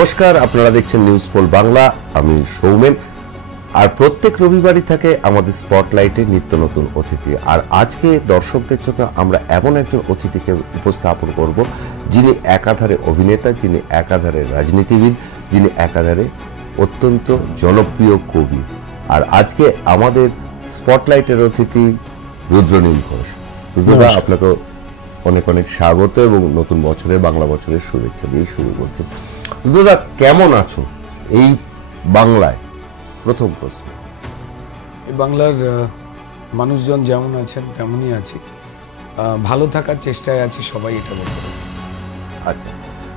নমস্কার, আপনারা দেখছেন নিউজ পোল বাংলা। আমি সৌমেন। আর প্রত্যেক রবিবারই থাকে আমাদের স্পটলাইটে নিত্য নতুন অতিথি। আর আজকে দর্শকদের জন্য আমরা এমন একজন অতিথিকে উপস্থাপন করব যিনি একাধারে অভিনেতা, যিনি একাধারে রাজনীতিবিদ, যিনি একাধারে অত্যন্ত জনপ্রিয় কবি। আর আজকে আমাদের স্পটলাইটের অতিথি রুদ্রনীল ঘোষ। রুদ্রদা, আপনাকে অনেক অনেক স্বাগত এবং নতুন বছরের বাংলা বছরের শুভেচ্ছা দিয়ে শুরু করছি। রুদ্রদা, কেমন আছো এই বাংলায়? প্রথম প্রশ্ন। এই বাংলার মানুষজন যেমন আছেন তেমনই আছি, ভালো থাকার চেষ্টায় আছি, সবাই এটা বলতে পারে। আচ্ছা,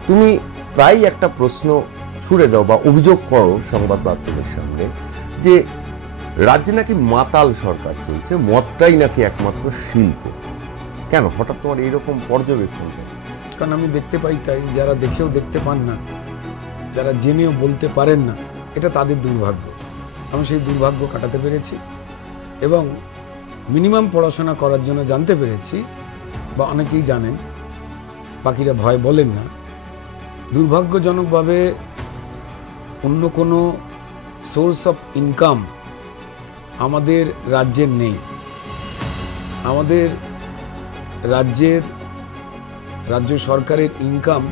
তুমি প্রায় একটা প্রশ্ন ছুড়ে দাও বা অভিযোগ করো সংবাদ মাধ্যমের সামনে যে রাজ্যে নাকি মাতাল সরকার চলছে, মদটাই নাকি একমাত্র শিল্প। কেন হঠাৎ তোমার এইরকম পর্যবেক্ষণ? কারণ আমি দেখতে পাই তাই। যারা দেখেও দেখতে পান না, যারা জেনেও বলতে পারেন না, এটা তাদের দুর্ভাগ্য। আমি সেই দুর্ভাগ্য কাটাতে পেরেছি এবং মিনিমাম পড়াশোনা করার জন্য জানতে পেরেছি, বা অনেকেই জানেন, বাকিরা ভয় বলেন না, দুর্ভাগ্যজনকভাবে অন্য কোনো সোর্স অফ ইনকাম আমাদের রাজ্যের নেই। আমাদের রাজ্য সরকারের ইনকাম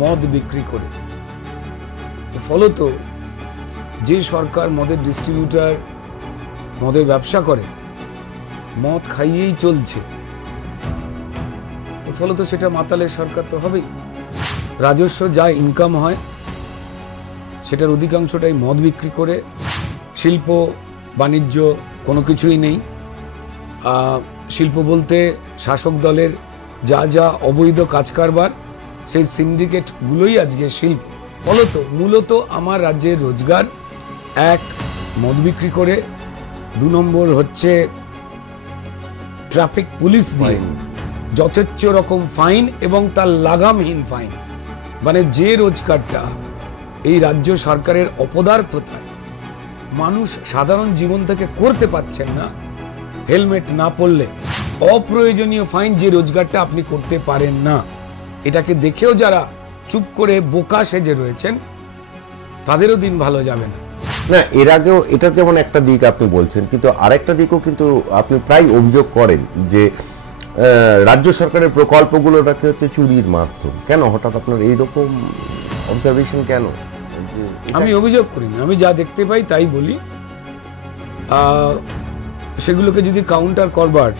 মদ বিক্রি করে। তো ফলত যে সরকার মদের ডিস্ট্রিবিউটার, মদের ব্যবসা করে, মদ খাইয়েই চলছে, তো ফলত সেটা মাতালের সরকার তো হবেই। রাজস্ব যা ইনকাম হয় সেটার অধিকাংশটাই মদ বিক্রি করে। শিল্প বাণিজ্য কোনো কিছুই নেই। শিল্প বলতে শাসক দলের যা যা অবৈধ কাজকারবার, সেই সিন্ডিকেটগুলোই আজকে শিল্প। মূলত আমার রাজ্যের রোজগার, এক, মদ বিক্রি করে, 2 নম্বর হচ্ছে ট্রাফিক পুলিশ দিয়ে যথেচ্ছ রকম ফাইন এবং তার লাগামহীন ফাইন। মানে যে রোজগারটা এই রাজ্য সরকারের অপদার্থতায় মানুষ সাধারণ জীবন থেকে করতে পারছেন না, হেলমেট না পরলে অপ্রয়োজনীয় ফাইন, যে রোজগারটা আপনি করতে পারেন না, এটাকে দেখেও যারা চুপ করে বোকা সেজে রয়েছেন, তাদেরও দিন ভালো যাবে না। না, এর আগেও এটা যেমন একটা দিক আপনি বলছেন, কিন্তু আরেকটা দিকও কিন্তু আপনি প্রায় অভিযোগ করেন যে রাজ্য সরকারের প্রকল্পগুলো নাকি হচ্ছে চুরির মাধ্যম। কেন হঠাৎ আপনার এইরকম অবজারভেশন? কেন? আমি অভিযোগ করি না, আমি যা দেখতে পাই তাই বলি। সেগুলোকে যদি কাউন্টার করবার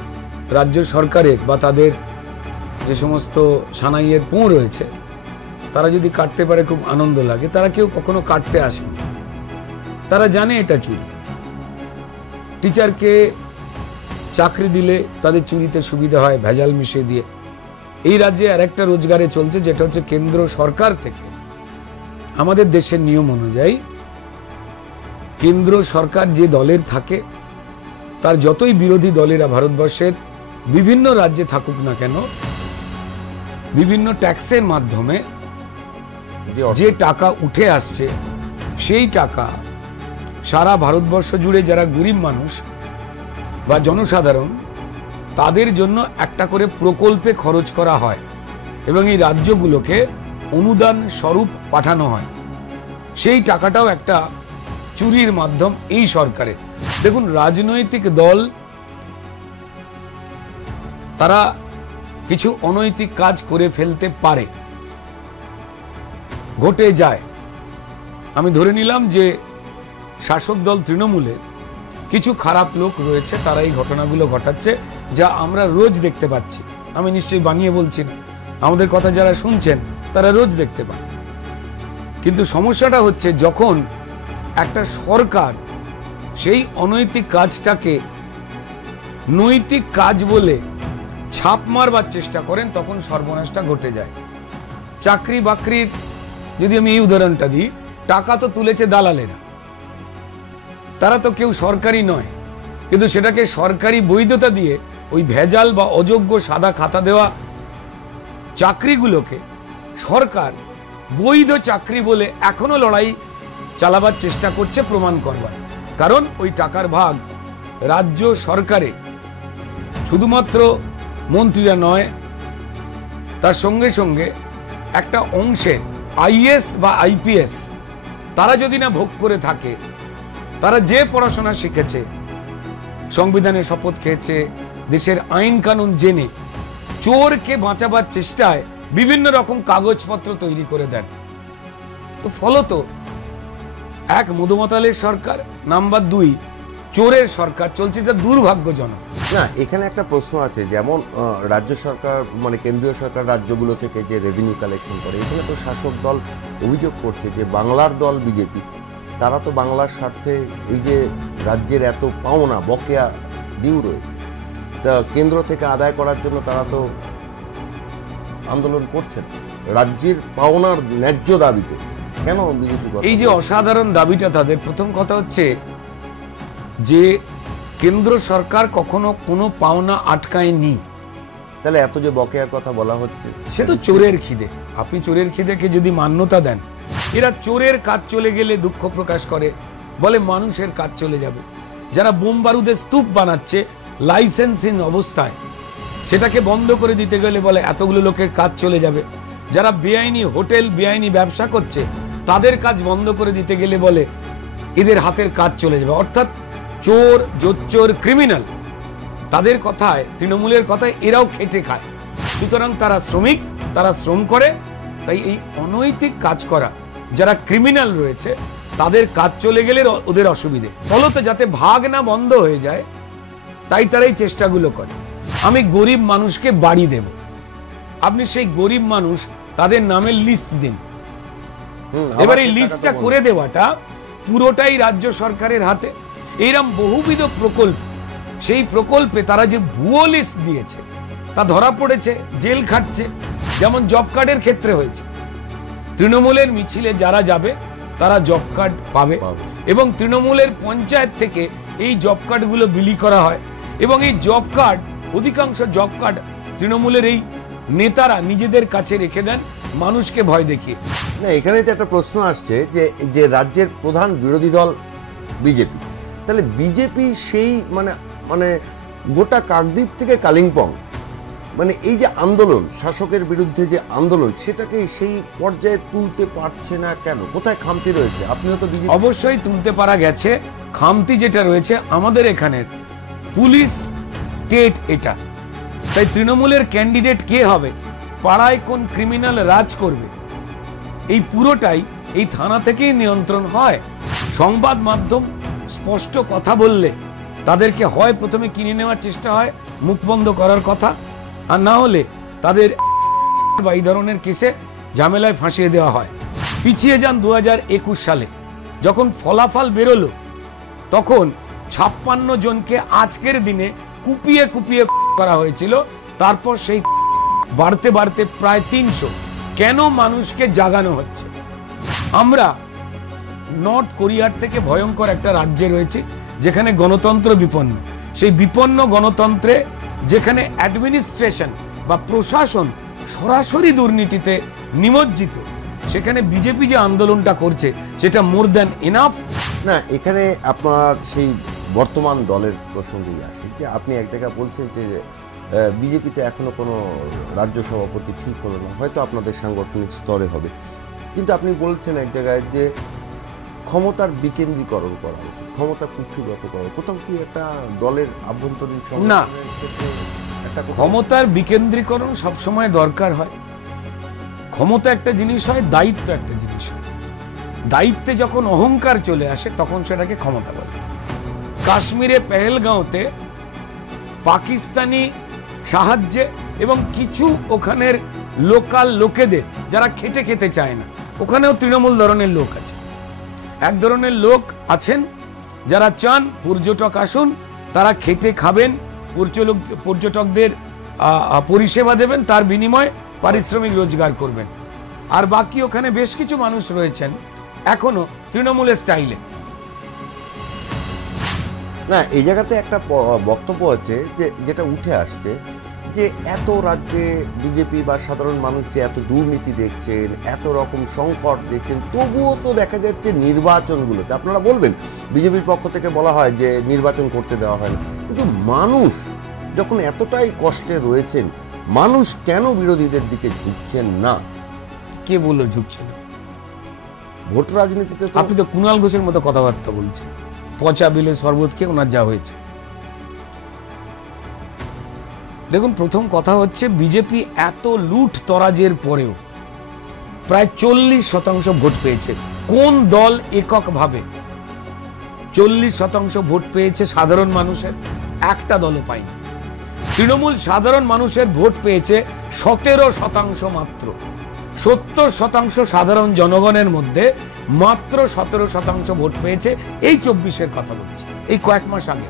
রাজ্য সরকারের বা তাদের যে সমস্ত সানাইয়ের পোঁ রয়েছে, তারা যদি কাটতে পারে, খুব আনন্দ লাগে। তারা কেউ কখনো কাটতে আসেনি, তারা জানে এটা চুরি। টিচারকে চাকরি দিলে তাদের চুরিতে সুবিধা হয় ভেজাল মিশিয়ে দিয়ে। এই রাজ্যে আর একটা রোজগারে চলছে, যেটা হচ্ছে কেন্দ্র সরকার থেকে আমাদের দেশের নিয়ম অনুযায়ী কেন্দ্র সরকার যে দলের থাকে, তার যতই বিরোধী দলেরা ভারতবর্ষের বিভিন্ন রাজ্যে থাকুক না কেন, বিভিন্ন ট্যাক্সের মাধ্যমে যে টাকা উঠে আসছে, সেই টাকা সারা ভারতবর্ষ জুড়ে যারা গরিব মানুষ বা জনসাধারণ, তাদের জন্য একটা করে প্রকল্পে খরচ করা হয় এবং এই রাজ্যগুলোকে অনুদান স্বরূপ পাঠানো হয়। সেই টাকাটাও একটা চুরির মাধ্যম এই সরকারের। দেখুন, রাজনৈতিক দল তারা কিছু অনৈতিক কাজ করে ফেলতে পারে, ঘটে যায়। আমি ধরে নিলাম যে শাসক দল তৃণমূলের কিছু খারাপ লোক রয়েছে, তারা এই ঘটনাগুলো ঘটাচ্ছে, যা আমরা রোজ দেখতে পাচ্ছি। আমি নিশ্চয়ই বানিয়ে বলছি না, আমাদের কথা যারা শুনছেন তারা রোজ দেখতে পান। কিন্তু সমস্যাটা হচ্ছে যখন একটা সরকার সেই অনৈতিক কাজটাকে নৈতিক কাজ বলে ছাপ মারবার চেষ্টা করেন, তখন সর্বনাশটা ঘটে যায়। চাকরি বাকরির যদি আমি এই উদাহরণটা দিই, টাকা তো তুলেছে দালালেরা, তারা তো কেউ সরকারি নয়, কিন্তু সেটাকে সরকারি বৈধতা দিয়ে ওই ভেজাল বা অযোগ্য সাদা খাতা দেওয়া চাকরিগুলোকে সরকার বৈধ চাকরি বলে এখনো লড়াই চালাবার চেষ্টা করছে প্রমাণ করবার। কারণ ওই টাকার ভাগ রাজ্য সরকারে শুধুমাত্র মন্ত্রীরা নয়, তার সঙ্গে সঙ্গে একটা অংশের আইএস বা আইপিএস তারা যদি না ভোগ করে থাকে, তারা যে পড়াশোনা শিখেছে, সংবিধানের শপথ খেয়েছে, দেশের আইন কানুন জেনে চোরকে বাঁচাবার চেষ্টায় বিভিন্ন রকম কাগজপত্র তৈরি করে দেন, তো ফলত এক মধুমাতালের সরকার, নাম্বার 2 চোরের সরকার চলছে, যা দুর্ভাগ্যজনক। না, এখানে একটা প্রশ্ন আছে, যেমন রাজ্য সরকার মানে কেন্দ্রীয় সরকার রাজ্যগুলো থেকে যে রেভিনিউ কালেকশন করে, এখানে তো শাসক দল অভিযোগ করছে যে বাংলার দল বিজেপি, তারা তো বাংলার স্বার্থে এই যে রাজ্যের এত পাওনা বকেয়া ডিউ রয়েছে, তা কেন্দ্র থেকে আদায় করার জন্য তারা তো আন্দোলন করছেন রাজ্যের পাওনার ন্যায্য দাবিতে। কেন বিজেপি এই যে অসাধারণ দাবিটা তাদের, প্রথম কথা হচ্ছে যে কেন্দ্র সরকার কখনো কোনো পাওনা আটকায়নি, তাহলে এত যে বকেয়ার কথা বলা হচ্ছে, সে তো চোরের খিদে। আপনি চোরের খিদেকে যদি মান্যতা দেন, এরা চোরের কাজ চলে গেলে দুঃখ প্রকাশ করে, বলে মানুষের কাজ চলে যাবে। যারা বোম বারুদের স্তূপ বানাচ্ছে লাইসেন্সহীন অবস্থায়, সেটাকে বন্ধ করে দিতে গেলে বলে এতগুলো লোকের কাজ চলে যাবে। যারা বেআইনি হোটেল, বেআইনি ব্যবসা করছে, তাদের কাজ বন্ধ করে দিতে গেলে বলে এদের হাতের কাজ চলে যাবে। অর্থাৎ চোর, জোচ্চোর, ক্রিমিনাল, তাদের কথায়, তৃণমূলের কথায় এরাও খেটে খায়। সুতরাং তারা শ্রমিক, তারা শ্রম করে, তাই এই অনৈতিক কাজ করা যারা ক্রিমিনাল রয়েছে, তাদের কাজ চলে গেলে ওদের অসুবিধে। ফলত যাতে ভাগ না বন্ধ হয়ে যায়, তাই তারা এই চেষ্টাগুলো করে। আমি গরিব মানুষকে বাড়ি দেব, আপনি সেই গরিব মানুষ তাদের নামের লিস্ট দিন। এবার এই লিস্টটা করে দেওয়াটা পুরোটাই রাজ্য সরকারের হাতে। এইরকম বহুবিধ প্রকল্প, সেই প্রকল্পে তারা যে ভুয়ো লিস্ট দিয়েছে তা ধরা পড়েছে, জেল খাটছে। যেমন জব কার্ডের ক্ষেত্রে হয়েছে, তৃণমূলের মিছিলে যারা যাবে তারা জব কার্ড পাবে, এবং তৃণমূলের পঞ্চায়েত থেকে এই জব কার্ডগুলো বিলি করা হয়, এবং এই জব কার্ড, অধিকাংশ জব কার্ড তৃণমূলের এই নেতারা নিজেদের কাছে রেখে দেন মানুষকে ভয় দেখিয়ে। না, এখানে তো একটা প্রশ্ন আসছে যে যে রাজ্যের প্রধান বিরোধী দল বিজেপি, তাহলে বিজেপি সেই মানে মানে গোটা কাকদ্বীপ থেকে কালিম্পং, মানে এই যে আন্দোলন, শাসকের বিরুদ্ধে যে আন্দোলন, সেটাকে সেই পর্যায়ে তুলতে পারছে না কেন? কোথায় খামতি রয়েছে? আপনিও তো অবশ্যই তুলতে পারা গেছে। খামতি যেটা রয়েছে, আমাদের এখানের পুলিশ স্টেট এটা, তাই তৃণমূলের ক্যান্ডিডেট কে হবে, পাড়ায় কোন ক্রিমিনাল রাজ করবে, এই পুরোটাই এই থানা থেকেই নিয়ন্ত্রণ হয়। সংবাদ মাধ্যম স্পষ্ট কথা বললে তাদেরকে হয় প্রথমে কিনে নেওয়ার চেষ্টা হয়, মুখ বন্ধ করার কথা, আর না হলে তাদের বা এই ধরনের কেসে ঝামেলায় ফাঁসিয়ে দেওয়া হয়। পিছিয়ে যান 2021 সালে, যখন ফলাফল বেরোলো, তখন 56 জনকে আজকের দিনে কুপিয়ে কুপিয়ে করা হয়েছিল। তারপর সেই বাড়তে বাড়তে প্রায় 300। কেন মানুষকে জাগানো হচ্ছে? আমরা নর্থ কোরিয়ার থেকে ভয়ঙ্কর একটা রাজ্যে রয়েছে যেখানে গণতন্ত্র বিপন্ন। সেই বিপন্ন গণতন্ত্রে যেখানে অ্যাডমিনিস্ট্রেশন বা প্রশাসন সরাসরি দুর্নীতিতে নিমজ্জিত, সেখানে বিজেপি যে আন্দোলনটা করছে সেটা মোর দ্যান এনাফ। না, এখানে আপনার সেই বর্তমান দলের প্রসঙ্গেই আসে যে আপনি এক জায়গায় বলছেন যে বিজেপিতে এখনো কোনো রাজ্য সভাপতি ঠিক হলো না, হয়তো আপনাদের সাংগঠনিক স্তরে হবে, কিন্তু আপনি বলছেন এক জায়গায় যে ক্ষমতার বিকেন্দ্রীকরণ করা উচিত, ক্ষমতা কুক্ষিগত করা। কোথাও কি একটা দলের আভ্যন্তরীণ না, ক্ষমতার বিকেন্দ্রীকরণ সবসময় দরকার হয়। ক্ষমতা একটা জিনিস হয়, দায়িত্ব একটা জিনিস হয়। দায়িত্বে যখন অহংকার চলে আসে তখন সেটাকে ক্ষমতা বলে। কাশ্মীরে পেহেলগাঁওতে পাকিস্তানি সাহায্যে এবং কিছু ওখানের লোকাল লোকেদের যারা খেটে খেতে চায় না, ওখানেও তৃণমূল ধরনের লোক আছে। এক ধরনের লোক আছেন যারা চান পর্যটক আসুন, তারা খেটে খাবেন, পর্যটকদের পরিষেবা দেবেন, তার বিনিময়ে পারিশ্রমিক রোজগার করবেন। আর বাকি ওখানে বেশ কিছু মানুষ রয়েছেন এখনো তৃণমূলের স্টাইলে। না, এই জায়গাতে একটা বক্তব্য আছে যে যেটা উঠে আসছে যে এত রাজ্যে বিজেপি বা সাধারণ মানুষ যে এত দুর্নীতি দেখছেন, এত রকম সংকট দেখছেন, তবুও তো দেখা যাচ্ছে নির্বাচনগুলোতে, আপনারা বলবেন বিজেপির পক্ষ থেকে বলা হয় যে নির্বাচন করতে দেওয়া হয় না, কিন্তু মানুষ যখন এতটাই কষ্টে রয়েছেন, মানুষ কেন বিরোধীদের দিকে ঝুঁকছেন না? কে বললো ঝুঁকছে না? ভোট রাজনীতিতে তো আপনি তো কুণাল ঘোষের মতো কথাবার্তা বলছেন। পচা বিলে শরবত খেয়ে ওনার যা হয়েছে। দেখুন, প্রথম কথা হচ্ছে বিজেপি এত লুট তরাজের পরেও প্রায় 40% ভোট পেয়েছে। কোন দল এককভাবে 40% ভোট পেয়েছে সাধারণ মানুষের? একটা দলও পায়নি। তৃণমূল সাধারণ মানুষের ভোট পেয়েছে 17% মাত্র। 70% সাধারণ জনগণের মধ্যে মাত্র 17% ভোট পেয়েছে। এই 24-এর কথা বলছি, এই কয়েক মাস আগে।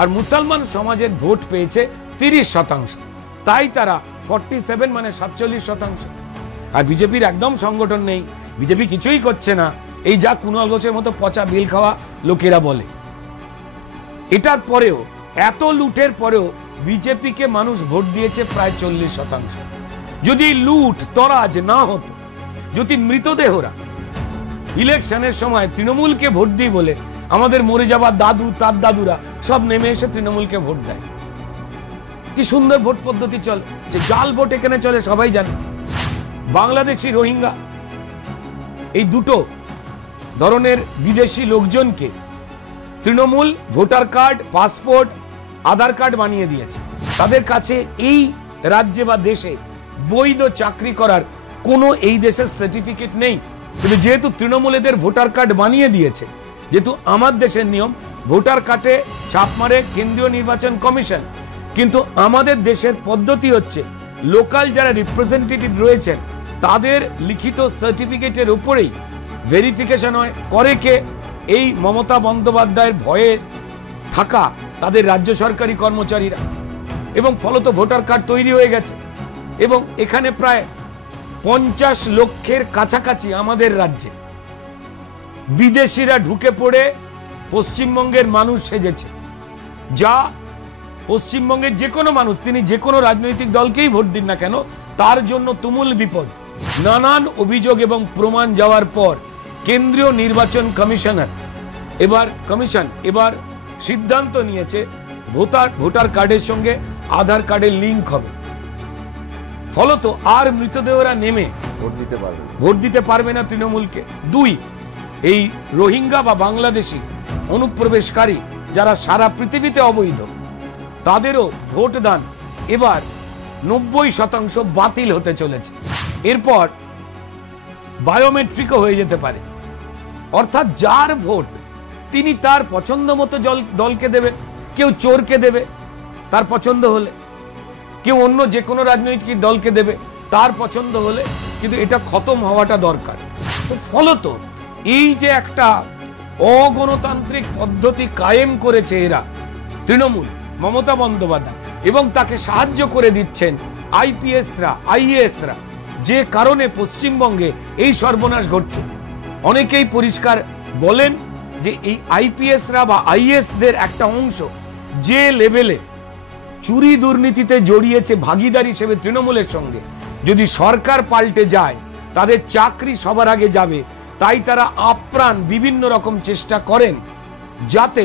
আর মুসলমান সমাজের ভোট পেয়েছে 30%। তাই তারা 47 মানে 47%। আর বিজেপির একদম সংগঠন নেই, বিজেপি কিছুই করছে না, এই যা কুণাল ঘোষের মতো পচা বিল খাওয়া লোকেরা বলে। এটার পরেও, এত লুটের পরেও বিজেপিকে মানুষ ভোট দিয়েছে প্রায় 40%। যদি লুট তরাজ না হতো, যদি মৃতদেহরা ইলেকশনের সময় তৃণমূলকে ভোট দিই বলে আমাদের মরে যাওয়া দাদু তার দাদুরা সব নেমে এসে তৃণমূলকে ভোট দেয়। কি সুন্দর ভোট পদ্ধতি চলে, যে জাল ভোট এখানে চলে সবাই জানে। বাংলাদেশি, রোহিঙ্গা, এই দুটো ধরনের বিদেশি লোকজনকে তৃণমূল ভোটার কার্ড, পাসপোর্ট, আধার কার্ড বানিয়ে দিয়েছে। তাদের কাছে এই রাজ্যে বা দেশে বৈধ চাকরি করার কোনো এই দেশের সার্টিফিকেট নেই। কিন্তু যেহেতু তৃণমূল এদের ভোটার কার্ড বানিয়ে দিয়েছে, যেহেতু আমার দেশের নিয়ম ভোটার কার্ডে ছাপ মারে কেন্দ্রীয় নির্বাচন কমিশন, কিন্তু আমাদের দেশের পদ্ধতি হচ্ছে লোকাল যারা রিপ্রেজেন্টেটিভ রয়েছেন তাদের লিখিত সার্টিফিকেটের উপরেই ভেরিফিকেশন হয়। করে কে? এই মমতা বন্দ্যোপাধ্যায়ের ভয়ে থাকা তাদের রাজ্য সরকারি কর্মচারীরা। এবং ফলত ভোটার কার্ড তৈরি হয়ে গেছে। এবং এখানে প্রায় 50 লক্ষের কাছাকাছি আমাদের রাজ্যে বিদেশিরা ঢুকে পড়ে পশ্চিমবঙ্গের মানুষ সেজেছে। যা পশ্চিমবঙ্গের যে কোনো মানুষ, তিনি যে কোনো রাজনৈতিক দলকেই ভোট দিন না কেন, তার জন্য তুমুল বিপদ। নানান অভিযোগ এবং প্রমাণ যাওয়ার পর কেন্দ্রীয় নির্বাচন কমিশনার এবার সিদ্ধান্ত নিয়েছে ভোটার কার্ডের সঙ্গে আধার কার্ডের লিঙ্ক হবে। ফলত আর মৃতদেহরা নেমে ভোট দিতে পারবে না তৃণমূলকে। 2, এই রোহিঙ্গা বা বাংলাদেশি অনুপ্রবেশকারী যারা সারা পৃথিবীতে অবৈধ, তাদেরও ভোট দান এবার 90% বাতিল হতে চলেছে। এরপর বায়োমেট্রিকও হয়ে যেতে পারে। অর্থাৎ যার ভোট তিনি তার পছন্দ মতো দলকে দেবে। কেউ চোরকে দেবে তার পছন্দ হলে, কেউ অন্য যে কোনো রাজনৈতিক দলকে দেবে তার পছন্দ হলে, কিন্তু এটা খতম হওয়াটা দরকার। তো ফলত এই যে একটা অগণতান্ত্রিক পদ্ধতি কায়েম করেছে এরা, তৃণমূল, মমতা বন্দ্যোপাধ্যায়, এবং তাকে সাহায্য করে দিচ্ছেন আইএএসরা, যে কারণে পশ্চিমবঙ্গে এই সর্বনাশ ঘটছে। অনেকেই পরিষ্কার বলেন যে এই আইপিএসরা বা আইএসদের একটা অংশ যে লেভেলে চুরি দুর্নীতিতে জড়িয়েছে ভাগিদার হিসেবে তৃণমূলের সঙ্গে, যদি সরকার পাল্টে যায় তাদের চাকরি সবার আগে যাবে। তাই তারা আপ্রাণ বিভিন্ন রকম চেষ্টা করেন যাতে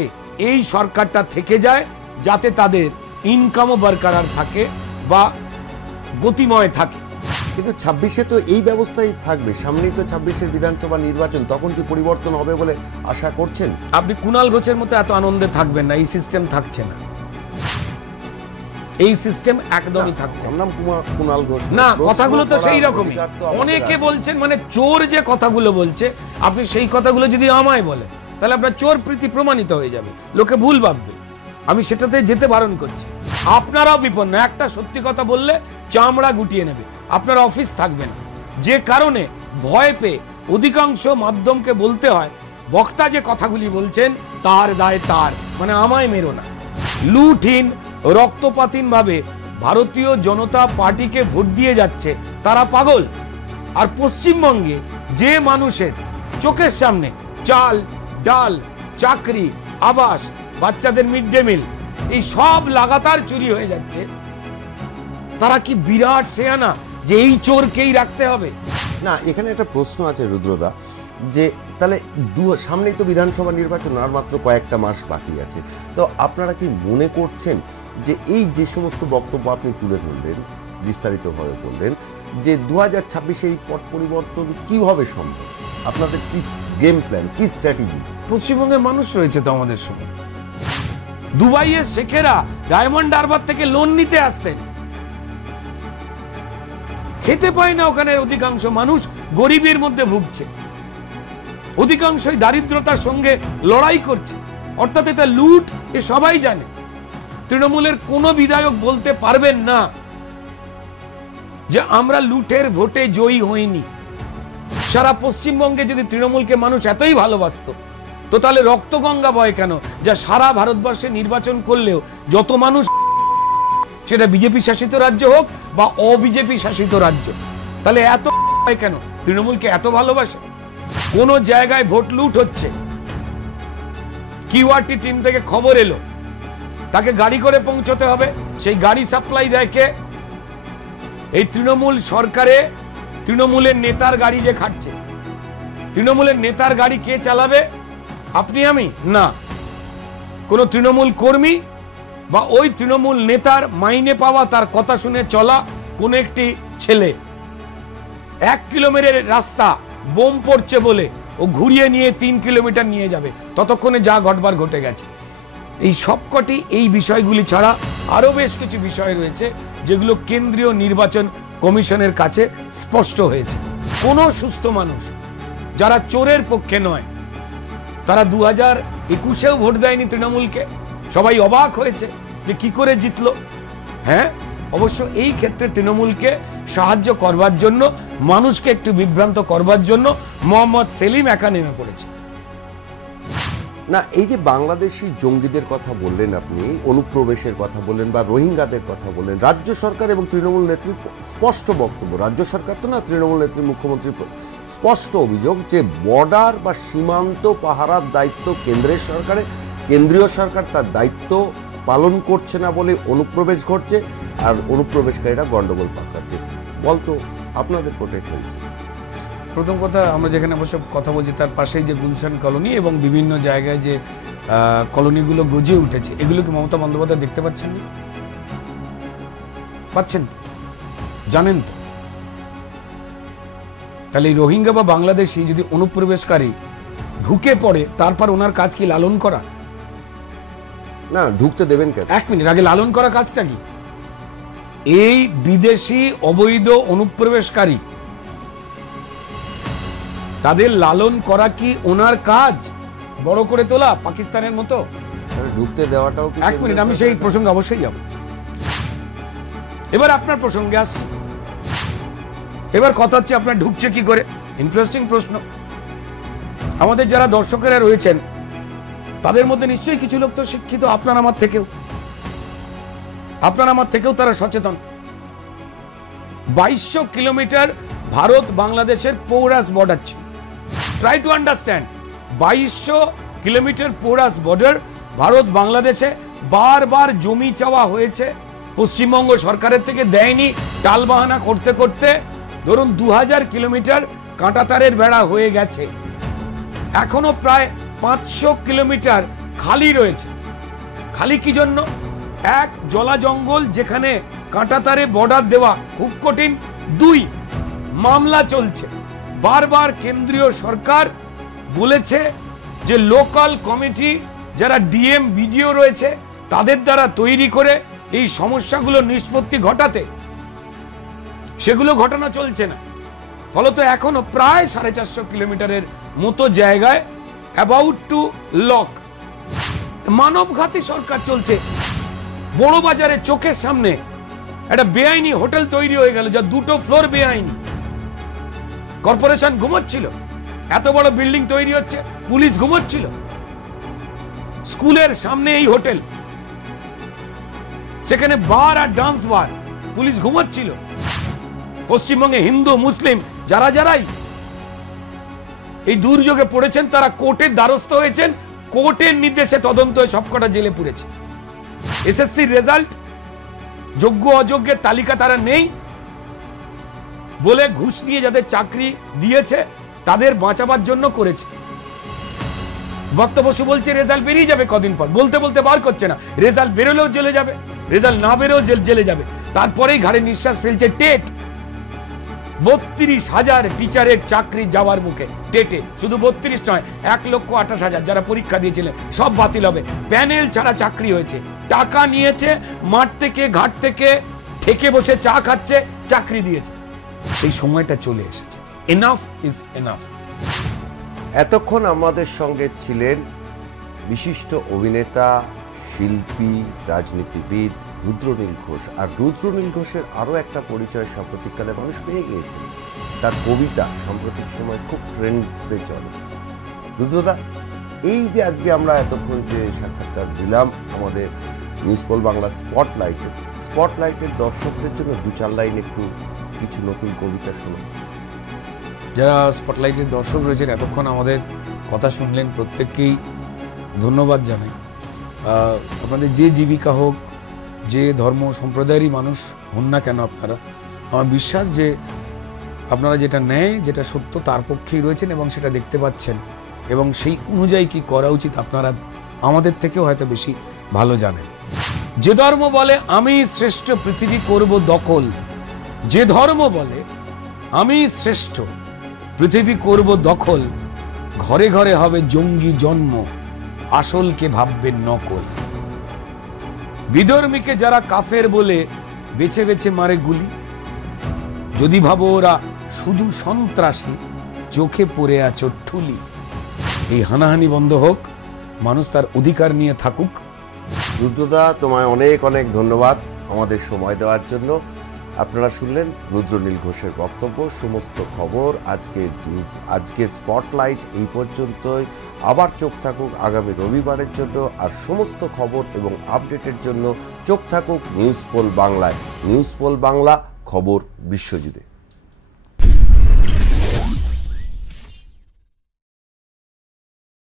এই সরকারটা থেকে যায়, যাতে তাদের ইনকামও বরকরার থাকে বা গতিময় থাকে। কিন্তু 26-এ তো এই ব্যবস্থাই থাকবে। সামনেই তো 26-এর বিধানসভা নির্বাচন, তখন কি পরিবর্তন হবে বলে আশা করছেন? আপনি কুণাল ঘোষের মতো এত আনন্দে থাকবেন না। এই সিস্টেম থাকছে না, এই সিস্টেম একদমই থাকছে না। কুণাল ঘোষ না, কথাগুলো তো সেই রকমই। অনেকে বলছেন, মানে চোর যে কথাগুলো বলছে, আপনি সেই কথাগুলো যদি আমায় বলে তাহলে আপনার চোর প্রীতি প্রমাণিত হয়ে যাবে, লোকে ভুল ভাববে। আমি সেটাতে যেতে বারণ করছি। আপনারাও বিপন্ন। একটা সত্যি কথা বললে চামড়া গুটিয়ে নেবে, আপনার অফিস থাকবে না। যে কারণে ভয় পেয়ে অধিকাংশ মাধ্যমকে বলতে হয়, বক্তা যে কথাগুলি বলছেন তার দায় তার, মানে আমায় মেরো না। লুটহীন, রক্তপাতহীন ভাবে ভারতীয় জনতা পার্টিকে ভোট দিয়ে যাচ্ছে তারা পাগল। আর পশ্চিমবঙ্গে যে মানুষের চোখের সামনে চাল, ডাল, চাকরি, আবাস, বাচ্চাদের মিড ডে মিল, এই সব লাগাতার চুরি হয়ে যাচ্ছে, তারা কি বিরাট শেয়ানা যে এই চোরকেই রাখতে হবে? না, এখানে একটা প্রশ্ন আছে রুদ্রদা, যে তাহলে সামনেই তো বিধানসভা নির্বাচন, আর মাত্র কয়েকটা মাস বাকি আছে। তো আপনারা কি মনে করছেন যে এই যে সমস্ত বক্তব্য আপনি তুলে ধরলেন, বিস্তারিতভাবে বললেন, যে 2026 এই পট পরিবর্তন কিভাবে সম্ভব? আপনাদের কি গেম প্ল্যান, কি স্ট্র্যাটেজি? পশ্চিমবঙ্গের মানুষ রয়েছে তো আমাদের সঙ্গে। দুবাইয়ের শেখেরা ডায়মন্ড হারবার থেকে লোন নিতে আসতেন, খেতে পায় না ওখানে অধিকাংশ মানুষ, গরিবের মধ্যে ভুগছে, অধিকাংশই দারিদ্রতার সঙ্গে লড়াই করছে। অর্থাৎ এটা লুট, এ সবাই জানে। তৃণমূলের কোনো বিধায়ক বলতে পারবেন না যে আমরা লুটের ভোটে জয়ী হইনি। সারা পশ্চিমবঙ্গে যদি তৃণমূলকে মানুষ এতই ভালোবাসতো, তো তাহলে রক্তগঙ্গা বয় কেন? যা সারা ভারতবর্ষে নির্বাচন করলেও যত মানুষ, সেটা বিজেপি শাসিত রাজ্য হোক বা অবিজেপি শাসিত রাজ্য, তাহলে এত কেন? তৃণমূলকে এত ভালোবাসে? কোন জায়গায় ভোট লুট হচ্ছে, কিউআরটি টিম থেকে খবর এলো, তাকে গাড়ি করে পৌঁছতে হবে, সেই গাড়ি সাপ্লাই দেয় কে? এই তৃণমূল সরকারে তৃণমূলের নেতার গাড়ি যে খাটছে, তৃণমূলের নেতার গাড়ি কে চালাবে? আপনি আমি না, কোন তৃণমূল কর্মী বা ওই তৃণমূল নেতার মাইনে পাওয়া, তার কথা শুনে চলা কোন একটি ছেলে। 1 কিলোমিটারের রাস্তা বোম পড়ছে বলে ও ঘুরিয়ে নিয়ে 3 কিলোমিটার নিয়ে যাবে, ততক্ষণে যা ঘটবার ঘটে গেছে। এই সবকটি এই বিষয়গুলি ছাড়া আরো বেশ কিছু বিষয় রয়েছে যেগুলো কেন্দ্রীয় নির্বাচন কমিশনের কাছে স্পষ্ট হয়েছে। কোন সুস্থ মানুষ যারা চোরের পক্ষে নয়, তারা 2021-এও ভোট দেয়নি তৃণমূলকে। সবাই অবাক হয়েছে যে কি করে জিতলো। হ্যাঁ, অবশ্য এই ক্ষেত্রে তৃণমূলকে সাহায্য করবার জন্য, মানুষকে একটু বিভ্রান্ত করবার জন্য মোহাম্মদ সেলিম একা নেমে পড়েছে। না, এই যে বাংলাদেশি জঙ্গিদের কথা বললেন আপনি, অনুপ্রবেশের কথা বললেন বা রোহিঙ্গাদের কথা বললেন, রাজ্য সরকার এবং তৃণমূল নেত্রীর স্পষ্ট বক্তব্য, রাজ্য সরকার তো না, তৃণমূল নেত্রী মুখ্যমন্ত্রীর স্পষ্ট অভিযোগ যে বর্ডার বা সীমান্ত পাহারার দায়িত্ব কেন্দ্রের সরকারে, কেন্দ্রীয় সরকার তার দায়িত্ব পালন করছে না বলে অনুপ্রবেশ ঘটছে, আর অনুপ্রবেশকারীরা গন্ডগোল পাকাচ্ছে। বলতো আপনাদের প্রোটেক্ট হয়েছে। প্রথম কথা, আমরা যেখানে অবশ্য কথা বলছি তার পাশেই যে গুলশান কলোনি এবং বিভিন্ন জায়গায় যে কলোনিগুলো গজে উঠেছে, এগুলো কি মমতা বন্দ্যোপাধ্যায় দেখতে পাচ্ছেন না? পাচ্ছেন তো, জানেন তো। তাহলে এই রোহিঙ্গা বা বাংলাদেশি যদি অনুপ্রবেশকারী ঢুকে পড়ে, তারপর ওনার কাজ কি লালন করা? না, ঢুকতে দেবেন কেন? 1 মিনিট আগে লালন করা কাজটা কি? এই বিদেশি অবৈধ অনুপ্রবেশকারী, তাদের লালন করা কি ওনার কাজ? বড় করে তোলা পাকিস্তানের মতো? ঢুকতে দেওয়াটাও কি? 1 মিনিট, আমি সেই প্রসঙ্গে অবশ্যই যাব। এবার আপনার প্রসঙ্গে আসছে। এবার কথা হচ্ছে আপনার ঢুকছে কি করে? ইন্টারেস্টিং প্রশ্ন। আমাদের যারা দর্শকেরা রয়েছেন তাদের মধ্যে নিশ্চয়ই কিছু লোক তো শিক্ষিত, আপনার আমার থেকেও তারা সচেতন। 2200 কিলোমিটার ভারত বাংলাদেশের পৌরাস বর্ডার ছিল। Try to understand, 2200 kilometre porous border ভারত বাংলাদেশে। বারবার জমি চাওয়া হয়েছে, পশ্চিমবঙ্গ সরকারের থেকে দেয়নি, টালবাহানা করতে করতে ধরুন 2000 কিলোমিটার কাঁটাতারের বেড়া হয়ে গেছে। এখনো প্রায় 500 কিলোমিটার খালি রয়েছে। খালি কি জন্য? 1, জলা জঙ্গল, যেখানে কাঁটাতারে বর্ডার দেওয়া খুব কঠিন। 2, মামলা চলছে। বারবার কেন্দ্রীয় সরকার বলেছে যে লোকাল কমিটি যারা ডিএম বিডিও রয়েছে তাদের দ্বারা তৈরি করে এই সমস্যাগুলো নিষ্পত্তি ঘটাতে, সেগুলো ঘটানো চলছে না। ফলত এখনো প্রায় 450 কিলোমিটারের মতো জায়গায় অ্যাবাউট টু লক। মানবঘাতী সরকার চলছে। বড় বাজারে চোখের সামনে একটা বেআইনি হোটেল তৈরি হয়ে গেল, যা 2টো ফ্লোর বেআইনি। কর্পোরেশন ঘুমোচ্ছিল, এত বড় বিল্ডিং তৈরি হচ্ছে, পুলিশ ঘুমোচ্ছিল। স্কুলের সামনে এই হোটেল, সেখানে বার আর ডান্স বার, পুলিশ ঘুমোচ্ছিল। পশ্চিমবঙ্গে হিন্দু মুসলিম যারাই এই দুর্যোগে পড়েছেন তারা কোর্টের দ্বারস্থ হয়েছেন, কোর্টের নির্দেশে তদন্ত হয়ে সবকটা জেলে পুরেছে। এসএসসির রেজাল্ট, যোগ্য অযোগ্যের তালিকা তারা নেই বলে ঘুষ নিয়ে যাদের চাকরি দিয়েছে তাদের বাঁচাবার জন্য করেছে। বক্তব্য বলছে রেজাল্ট বেরিয়ে যাবে কদিন পর, বলতে বলতে বার করছে না। রেজাল্ট বেরোলেও জেলে যাবে, রেজাল্ট না বেরোলেও জেলে যাবে। তারপরেই ঘাড়ে নিঃশ্বাস ফেলছে টেট। 32,000 টিচারের চাকরি যাওয়ার মুখে টেটে, শুধু 32 নয়, 1,28,000 যারা পরীক্ষা দিয়েছিলেন সব বাতিল হবে। প্যানেল ছাড়া চাকরি হয়েছে, টাকা নিয়েছে, মাঠ থেকে ঘাট থেকে ঠেকে বসে চা খাচ্ছে, চাকরি দিয়েছে। সেই সময়টা চলে এসেছে। Enough is enough. এতক্ষণ আমাদের সঙ্গে ছিলেন বিশিষ্ট অভিনেতা, শিল্পী, রাজনীতিবিদ রুদ্রনীল ঘোষ। আর রুদ্রনীল ঘোষের আরও একটা পরিচয় সাম্প্রতিককালে মানুষ পেয়ে গিয়েছে, তার কবিতা সাম্প্রতিক সময় খুব ট্রেন্ডসে চলে। রুদ্রদা, এই যে আজকে আমরা এতক্ষণ যে সাক্ষাৎকার দিলাম আমাদের নিউজ পোল বাংলা স্পটলাইটের দর্শকদের জন্য 2-4 লাইন একটু কিছু নতুন কবিতা শোনো। যারা স্পটলাইটের দর্শক রয়েছেন, এতক্ষণ আমাদের কথা শুনলেন, প্রত্যেককেই ধন্যবাদ জানাই। আপনাদের যে জীবিকা হোক, যে ধর্ম সম্প্রদায়েরই মানুষ হন না কেন আপনারা, আমার বিশ্বাস যে আপনারা যেটা ন্যায়, যেটা সত্য, তার পক্ষেই রয়েছেন এবং সেটা দেখতে পাচ্ছেন, এবং সেই অনুযায়ী কি করা উচিত আপনারা আমাদের থেকেও হয়তো বেশি ভালো জানেন। যে ধর্ম বলে আমি শ্রেষ্ঠ, পৃথিবী করব দখল, যে ধর্ম বলে আমি শ্রেষ্ঠ, পৃথিবী করব দখল, ঘরে ঘরে হবে জঙ্গি জন্ম, আসলকে ভাববেন নকল। বিধর্মীকে যারা কাফের বলে বেছে বেছে মারে গুলি, যদি ভাবো ওরা শুধু সন্ত্রাসী, চোখে পড়ে আছো ঠুলি। এই হানাহানি বন্ধ হোক, মানুষ তার অধিকার নিয়ে থাকুক। রুদ্রদা, তোমায় অনেক অনেক ধন্যবাদ আমাদের সময় দেওয়ার জন্য। আপনারা শুনলেন রুদ্রনীল ঘোষের বক্তব্য। সমস্ত খবর আজকে স্পটলাইট এই পর্যন্তই। আবার চোখ থাকুক আগামী রবিবারের জন্য। আর সমস্ত খবর এবং আপডেটের জন্য চোখ থাকুক নিউজ পোল বাংলায়। নিউজ পোল বাংলা, খবর বিশ্বজুড়ে।